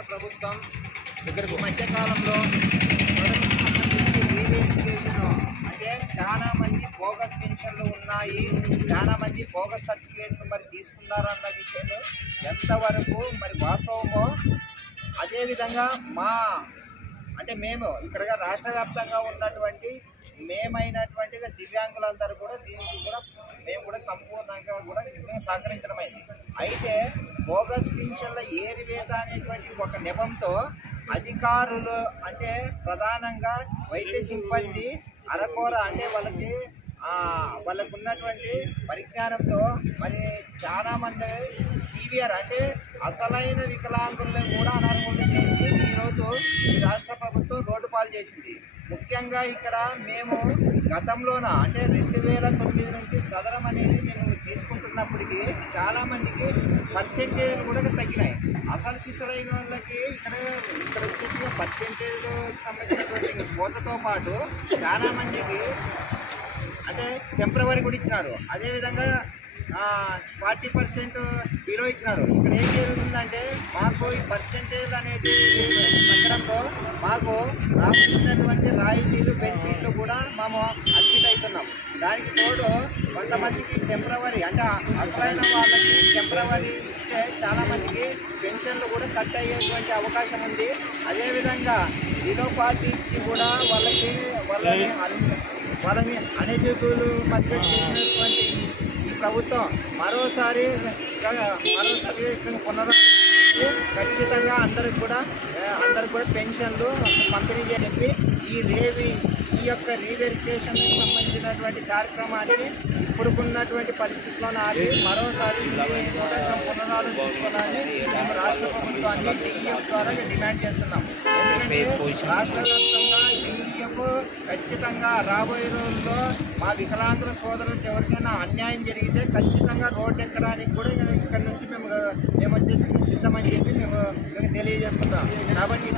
రాష్ట్ర ప్రభుత్వం ఈ మధ్యకాలంలో సంబంధించి రీవెరిఫికేషన్ అంటే చాలా మంది బోగస్ పెన్షన్లు ఉన్నాయి, చాలా మంది బోగస్ సర్టిఫికేట్లు మరి తీసుకున్నారన్న విషయం ఎంతవరకు మరి వాస్తవమో, అదేవిధంగా మేము ఇక్కడ రాష్ట్ర వ్యాప్తంగా ఉన్నటువంటి మేమైనటువంటిగా దివ్యాంగులందరూ కూడా దీనికి కూడా మేము కూడా సంపూర్ణంగా కూడా సహకరించడమైంది. అయితే బోగస్ పింఛన్ల ఏరివేత అనేటువంటి ఒక నెపంతో అధికారులు అంటే ప్రధానంగా వైద్య సిబ్బంది అరకొర అంటే వాళ్ళకు ఉన్నటువంటి పరిజ్ఞానంతో మరి చాలామంది సీవియర్ అంటే అసలైన వికలాంగులను కూడా అనర్హులు చేసి ఈరోజు ఈ రాష్ట్ర ప్రభుత్వం రోడ్డు పాలు చేసింది. ముఖ్యంగా ఇక్కడ మేము గతంలోన అంటే 2009 నుంచి సదరం అనేది మేము తీసుకుంటున్నప్పటికీ చాలామందికి పర్సెంటేజ్లు కూడా తగ్గినాయి. అసలు శిశులైన వాళ్ళకి ఇక్కడ వచ్చేసిన పర్సెంటేజ్కి సంబంధించినటువంటి కోతతో పాటు చాలామందికి అంటే టెంపరవరీ కూడా ఇచ్చినారు. అదేవిధంగా 40% బిలో ఇచ్చినారు. ఇక్కడ ఏం జరుగుతుందంటే మాకు ఈ పర్సెంటేజ్ అనేది తగ్గడంతో మాకు రావాల్సినటువంటి రాయితీలు బెనిఫిట్లు కూడా మేము అడ్మిట్ అవుతున్నాం. దానికి తోడు కొంతమందికి టెంపరవరీ అంటే అసలైన వాళ్ళకి టెంపరవరీ ఇస్తే చాలామందికి పెన్షన్లు కూడా కట్ అయ్యేటువంటి అవకాశం ఉంది. అదేవిధంగా బిలో పార్టీ ఇచ్చి కూడా వాళ్ళని అనేజబుల్ మధ్య చేసినటువంటి ఈ ప్రభుత్వం మరోసారి పునరావృత్తి ఖచ్చితంగా అందరికి కూడా పెన్షన్లు పంపిణీ చెప్పి ఈ యొక్క రీవెరిఫికేషన్కి సంబంధించినటువంటి కార్యక్రమాన్ని ఇప్పుడున్నటువంటి పరిస్థితుల్లో ఆపి మరోసారి పునరాలోచించుకోవాలని మేము రాష్ట్ర ప్రభుత్వాన్ని DEF ద్వారా డిమాండ్ చేస్తున్నాం. ఎందుకంటే రాష్ట్ర వ్యాప్తంగా DEF ఖచ్చితంగా రాబోయే రోజుల్లో మా వికలాంగుల సోదరులకు ఎవరికైనా అన్యాయం జరిగితే ఖచ్చితంగా రోడ్డు ఎక్కడానికి కూడా ఇక్కడ నుంచి మేము వచ్చేసి సిద్ధమని చెప్పి మేము తెలియజేసుకుంటాం. కాబట్టి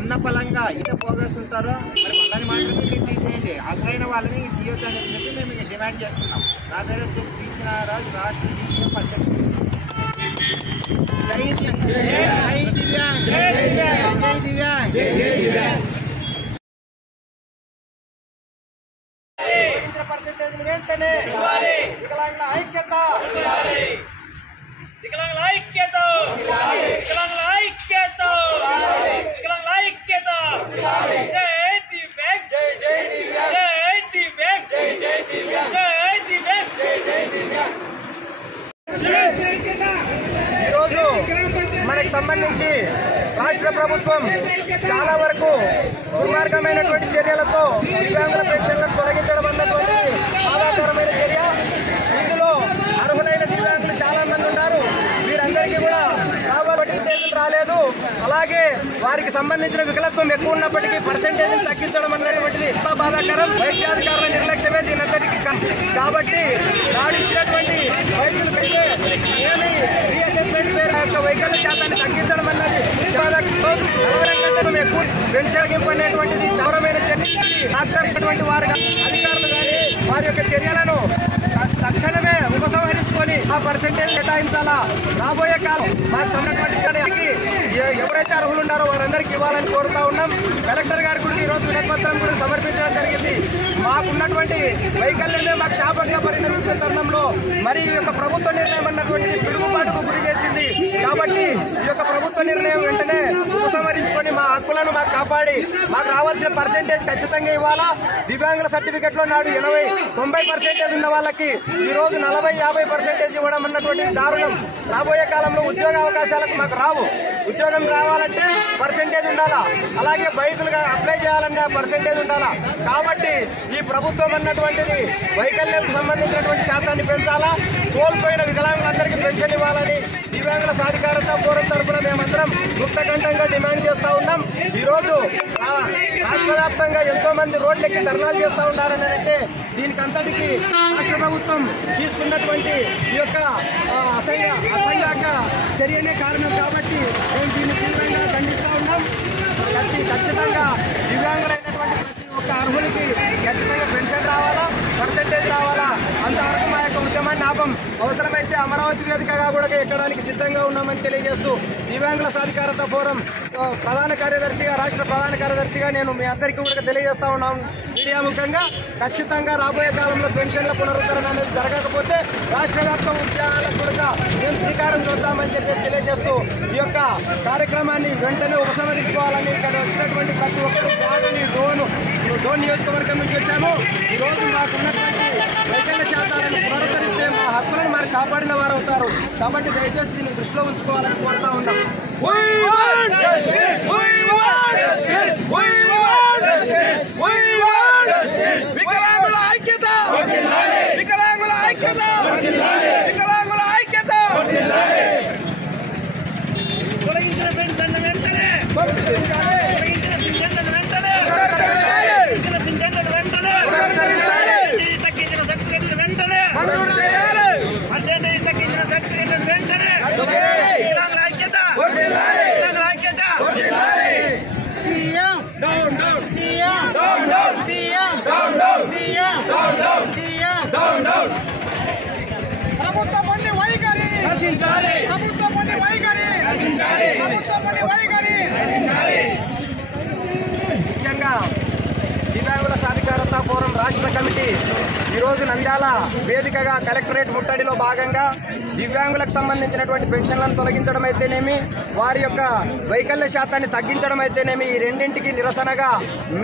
ఉన్న పలంగా ఇంత బోగస్ ఉంటారో మరి వాళ్ళని మాత్రమే మీరు తీసేయండి, అసలైన వాళ్ళని తీయొద్దని చెప్పి మేము డిమాండ్ చేస్తున్నాం. నా పేరు వచ్చేసి తీసినారాజు, రాష్ట్ర DEF అధ్యక్షుడు. జై దివ్యాంగ్, జై దివ్యాంగ్. పర్సెంటేజ్ వెంటనే వికలాంగుల ఐక్యత, వికలాంగుల ఐక్యత, వికలాంగుల ఐక్యత, వికలాంగుల ఐక్యత. జై దివ్యాంగ్, జై దివ్యాంగ్, జై దివ్యాంగ్, జై దివ్యాంగ్, జై దివ్యాంగ్, జై దివ్యాంగ్. ఈరోజు మనకు సంబంధించి రాష్ట్ర ప్రభుత్వం చాలా వరకు దుర్మార్గమైనటువంటి చర్యలతో దివ్యాంగుల పెన్షన్లను తొలగించడం అన్నటువంటి బాధాకరమైన చర్య. ఇందులో అర్హులైన దివ్యాంగులు చాలా మంది ఉన్నారు. వీరందరికీ కూడా రాలేదు. అలాగే వారికి సంబంధించిన వికలత్వం ఎక్కువ ఉన్నప్పటికీ పర్సెంటేజ్ తగ్గించడం అన్నటువంటిది బాధాకరం. వైద్యాధికారుల నిర్లక్ష్యమే దీనంతటికి. కాబట్టి నాడిచ్చినటువంటి వైద్యులకైతే ఏమి రీఅసెస్మెంట్ పేరు వైకల్య శాతాన్ని తగ్గించడం అన్నది చాలా ఎక్కువ పెన్షన్గింపు అనేటువంటిది చౌరమైన చర్య. డాక్టర్ ఇచ్చినటువంటి వారు అధికారులు కానీ వారి యొక్క చర్యలను తక్షణమే ఉపసంహరించుకొని ఆ పర్సెంటేజ్ కేటాయించాలా. రాబోయే కాలం మాకు సంబంధించినటువంటి ఎవరైతే అర్హులు ఉన్నారో వారందరికీ ఇవ్వాలని కోరుతా ఉన్నాం. కలెక్టర్ గారికి కూడా ఈరోజు వినతిపత్రం కూడా సమర్పించడం జరిగింది. మాకున్నటువంటి వైకల్యమే మాకు శాపంగా పరిణమించిన తరుణంలో మరి ఈ యొక్క ప్రభుత్వ నిర్ణయం అన్నటువంటిది పిడుగుబాటుకు గురి చేసింది. కాబట్టి ఈ యొక్క ప్రభుత్వ నిర్ణయం వెంటనే ఉపసంహరించుకొని మా హక్కులను మాకు కాపాడి మాకు రావాల్సిన పర్సెంటేజ్ ఖచ్చితంగా ఇవ్వాలా. దివ్యాంగుల సర్టిఫికెట్లో నాడు 80-90% ఉన్న వాళ్ళకి ఈ రోజు 40-50% ఇవ్వడం అన్నటువంటిది దారుణం. రాబోయే కాలంలో ఉద్యోగ అవకాశాలకు మాకు రావు. ఉద్యోగం రావాలంటే పర్సెంటేజ్ ఉండాలా, అలాగే బైకులుగా అప్లై చేయాలన్నా పర్సెంటేజ్ ఉండాలా. కాబట్టి ఈ ప్రభుత్వం అన్నటువంటిది వైకల్యం సంబంధించినటువంటి శాతాన్ని పెంచాలా. కోల్పోయిన వికలాంగులందరికీ పెన్షన్ ఇవ్వాలని దివ్యాంగుల సాధికారత ఫోరం తరఫున మేమందరం ముక్తకంఠంగా డిమాండ్ చేస్తా ఉన్నాం. ఈరోజు రాష్ట్ర వ్యాప్తంగా ఎంతో మంది రోడ్లెక్కి ధర్నాలు చేస్తూ ఉన్నారని అంటే దీనికి అంతటికీ రాష్ట్ర ప్రభుత్వం తీసుకున్నటువంటి ఈ యొక్క అసంఘాక చర్యనే కారణం. కాబట్టి మేము దీన్ని తీవ్రంగా ఖండిస్తూ ఉన్నాం. ఖచ్చితంగా దివ్యాంగులైనటువంటి ప్రతి ఒక్క అర్హులకి ఖచ్చితంగా పెన్షన్ రావాలా. పర్సెంటేజ్ రావాలా, అంతవరకు మా యొక్క ఉద్యమాన్ని ఆపం. అవసరమైతే అమరావతి వేదికగా కూడా ఎక్కడానికి సిద్ధంగా ఉన్నామని తెలియజేస్తూ దివ్యాంగుల సాధికారత ఫోరం ప్రధాన కార్యదర్శిగా, రాష్ట్ర ప్రధాన కార్యదర్శిగా నేను మీ అందరికీ కూడా తెలియజేస్తా ఉన్నాం. మీడియా ముఖంగా ఖచ్చితంగా రాబోయే కాలంలో పెన్షన్ల పునరుద్ధరణ అనేది జరగకపోతే రాష్ట్ర వ్యాప్త ఉద్యమాలకు కూడా మేము శ్రీకారం చూద్దామని చెప్పేసి తెలియజేస్తూ ఈ యొక్క కార్యక్రమాన్ని వెంటనే ఉపసంహరించుకోవాలని ఇక్కడ వచ్చినటువంటి ప్రతి ఒక్కరు బాగుని డోన్ నియోజకవర్గం నుంచి వచ్చాము. ఈ రోజు మాకున్నటువంటి వైకల్య శాతాలను పునరుద్ధరిస్తే మా హక్కులను మరి కాపాడిన వారు అవుతారు. కాబట్టి దయచేసి దీన్ని దృష్టిలో ఉంచుకోవాలని కోరుతా ఉన్నాం. వికలాంగుల ఐక్యత, వికలాంగుల ఐక్యత, వికలాంగుల ఐక్యత. తొలగించిన పెన్షన్ల వెంటనే, తొలగించిన పింఛన్లను వెంటనే, తొలగించిన పింఛన్లను వెంటనే, తగ్గించిన సర్టిఫికెట్లను వెంటనే, పర్సెంటేజ్ తగ్గించిన సర్టిఫికెట్లను వెంటనే. వికలాంగుల ఐక్యత, వికలాంగుల ఐక్యత. CM down down, CM down down, CM down down, CM down down, CM down down. ప్రభుత్వం వైఖరి రక్షించాలి, ప్రభుత్వం వైఖరి రక్షించాలి, ప్రభుత్వం వైఖరి. ముఖ్యంగా దివ్యాంగుల సాధికారత ఫోరం రాష్ట్ర కమిటీ ఈరోజు నంద్యాల వేదికగా కలెక్టరేట్ ముట్టడిలో భాగంగా దివ్యాంగులకు సంబంధించినటువంటి పెన్షన్లను తొలగించడం అయితేనేమి, వారి యొక్క వైకల్య శాతాన్ని తగ్గించడం అయితేనేమి, ఈ రెండింటికి నిరసనగా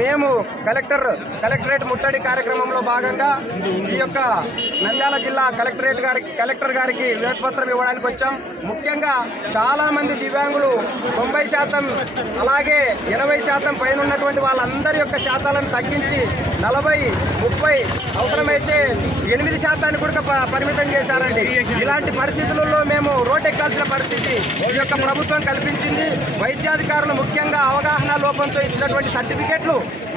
మేము కలెక్టరేట్ ముట్టడి కార్యక్రమంలో భాగంగా ఈ యొక్క నంద్యాల జిల్లా కలెక్టర్ గారికి వినతిపత్రం ఇవ్వడానికి వచ్చాం. ముఖ్యంగా చాలా మంది దివ్యాంగులు 90% అలాగే 80% పైన ఉన్నటువంటి వాళ్ళందరి యొక్క శాతాలను తగ్గించి 40, 30 అవసరమైతే 8% కూడా పరిమితం చేశారండి. ఇలాంటి పరిస్థితులలో మేము రోడ్డెక్కాల్సిన పరిస్థితి ఈ యొక్క ప్రభుత్వం కల్పించింది. వైద్యాధికారులు ముఖ్యంగా అవగాహన లోపంతో ఇచ్చినటువంటి సర్టిఫికెట్లు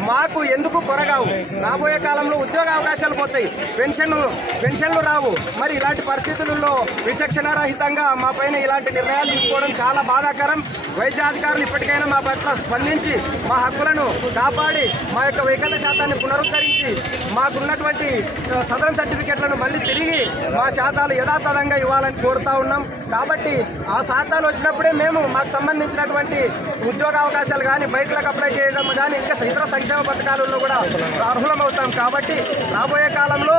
మాకు ఎందుకు కొరగావు, రాబోయే కాలంలో ఉద్యోగ అవకాశాలు పోతాయి, పెన్షన్లు రావు. మరి ఇలాంటి పరిస్థితులలో విచక్షణారహితంగా మా పైన ఇలాంటి నిర్ణయాలు తీసుకోవడం చాలా బాధాకరం. వైద్యాధికారులు ఇప్పటికైనా మా పట్ల స్పందించి మా హక్కులను కాపాడి మా యొక్క వైకల్య శాతాన్ని పునరుద్ధరించి మాకున్నటువంటి సదరన్ సర్టిఫికెట్లను మళ్ళీ తిరిగి మా శాతాలు యథాతథంగా ఇవ్వాలని కోరుతా ఉన్నాం. కాబట్టి ఆ శాతాలు వచ్చినప్పుడే మేము మాకు సంబంధించినటువంటి ఉద్యోగ అవకాశాలు కానీ, బైకులకు అప్లై చేయడం కానీ, ఇంకా ఇతర సంక్షేమ పథకాలలో కూడా అర్హులమవుతాం. కాబట్టి రాబోయే కాలంలో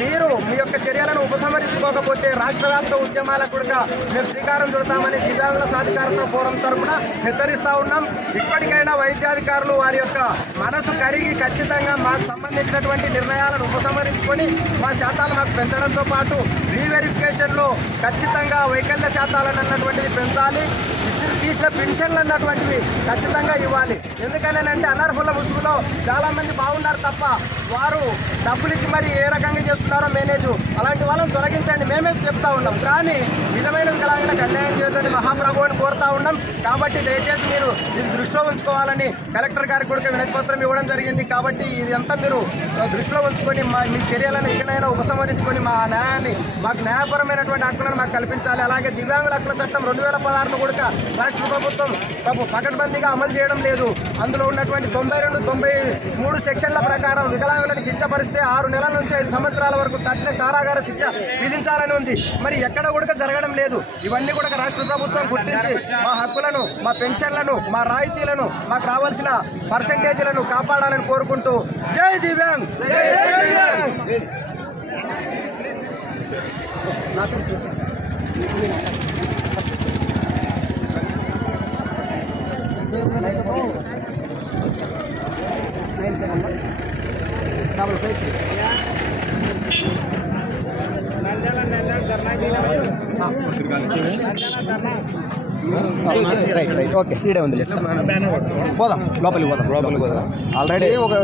మీరు మీ యొక్క చర్యలను ఉపసంహరించుకోకపోతే రాష్ట్ర వ్యాప్త ఉద్యమాలకు కూడా మేము శ్రీకారం చుడతామని దివ్యాంగుల సాధికారత ఫోరం తరఫున హెచ్చరిస్తా ఉన్నాం. ఇప్పటికైనా వైద్యాధికారులు వారి యొక్క మనసు కరిగి ఖచ్చితంగా మాకు సంబంధించినటువంటి నిర్ణయాలను ఉపసంహరించుకొని మా శాతాలు మాకు పెంచడంతో పాటు రీవెరిఫికేషన్లో ఖచ్చితంగా వైకల్య శాతాలను అన్నటువంటివి పెంచాలి, తీసిన పెన్షన్లు అన్నటువంటివి ఖచ్చితంగా ఇవ్వాలి. ఎందుకనంటే అనర్హుల ముసుగులో చాలా మంది బాగున్నారు తప్ప వారు డబ్బులు ఇచ్చి మరి ఏ రకంగా చేస్తున్నారో మేనేజ్, అలాంటి వాళ్ళని తొలగించండి మేమే చెప్తా ఉన్నాం. కానీ నిజమైన వికలాంగులకు అన్యాయం చేయొద్దని మహాప్రభువుని కోరుతా ఉన్నాం. కాబట్టి దయచేసి మీరు ఇది దృష్టిలో ఉంచుకోవాలని కలెక్టర్ గారికి కూడా వినతిపత్రం ఇవ్వడం జరిగింది. కాబట్టి ఇదంతా మీరు దృష్టిలో ఉంచుకొని మీ చర్యలను ఇకనైనా ఉపసంహరించుకొని మాకు న్యాయపరమైనటువంటి హక్కులను మాకు కల్పించాలి. అలాగే దివ్యాంగుల హక్కుల చట్టం 2016 కూడా రాష్ట్ర ప్రభుత్వం పకడ్బందీగా అమలు చేయడం లేదు. అందులో ఉన్నటువంటి 92, 93 సెక్షన్ల ప్రకారం వికలాంగులను కించపరిస్తే 6 నెలల నుంచి 5 సంవత్సరాల వరకు కఠిన కారాగార శిక్ష విధించాలని ఉంది. మరి ఎక్కడ కూడా జరగడం లేదు. ఇవన్నీ కూడా రాష్ట్ర ప్రభుత్వం గుర్తించి మా హక్కులను, మా పెన్షన్లను, మా రాయితీలను, మాకు రావాల్సిన పర్సెంటేజీలను కాపాడాలని కోరుకుంటూ జై దివ్యాంగ్. రైట్ ఓకే, ఈడే ఉంది. పోదాం లోపలికి పోదాం. ఆల్రెడీ ఒక